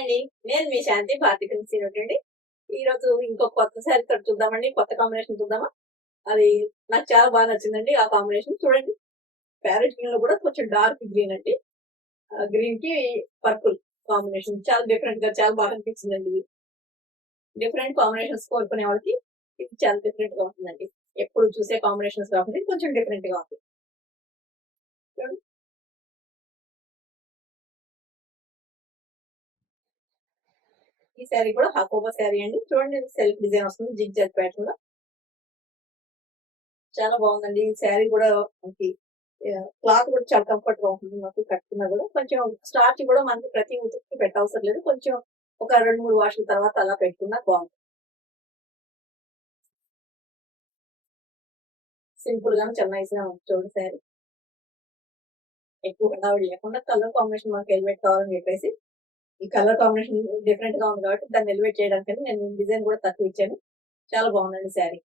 అండి. నేను మీ శాంతి భారతి కన్సీలర్ అండి. ఈరోజు ఇంకో కొత్త శారీ కట్ చూద్దామండి. కొత్త కాంబినేషన్ చూద్దామా? అది నాకు చాలా బాగా నచ్చిందండి ఆ కాంబినేషన్. చూడండి, ప్యారెట్ గ్రీన్ లో కూడా కొంచెం డార్క్ గ్రీన్ అండి. గ్రీన్ కి పర్పుల్ కాంబినేషన్ చాలా డిఫరెంట్ గా చాలా బాగా అనిపించిందండి. ఇది డిఫరెంట్ కాంబినేషన్స్ కోరుకునే వాళ్ళకి ఇది చాలా డిఫరెంట్ గా ఉంటుందండి. ఎప్పుడు చూసే కాంబినేషన్స్ కాకుండా ఇది కొంచెం డిఫరెంట్ గా ఉంది. చూడండి, ఈ శారీ కూడా హకోబా శారీ అండి. చూడండి, సెల్ఫ్ డిజైన్ వస్తుంది జిగ్ జాగ్ ప్యాటర్న్ లో. చాలా బాగుందండి ఈ శారీ కూడా. మనకి క్లాత్ కూడా చాలా కంఫర్ట్ గా ఉంటుంది. మనకి కట్టుకున్నా కూడా కొంచెం స్టార్చ్ కూడా మనకి ప్రతి ఉతుక్కి పెట్టవసరం లేదు. కొంచెం ఒక 2-3 వాషుల తర్వాత అలా పెట్టుకున్నా బాగుంటుంది. సింపుల్ గానే చాలా నైస్ గా ఉంది చూడండి శారీ. ఎక్కువ హడావిడి లేకుండా కలర్ కాంబినేషన్ మనకి ఎలివేట్ కావాలని చెప్పేసి ఈ కలర్ కాంబినేషన్ డిఫరెంట్ గా ఉంది కాబట్టి దాన్ని ఎలివేట్ చేయడానికి నేను డిజైన్ కూడా తక్కువ ఇచ్చాను. చాలా బాగుందండి శారీ.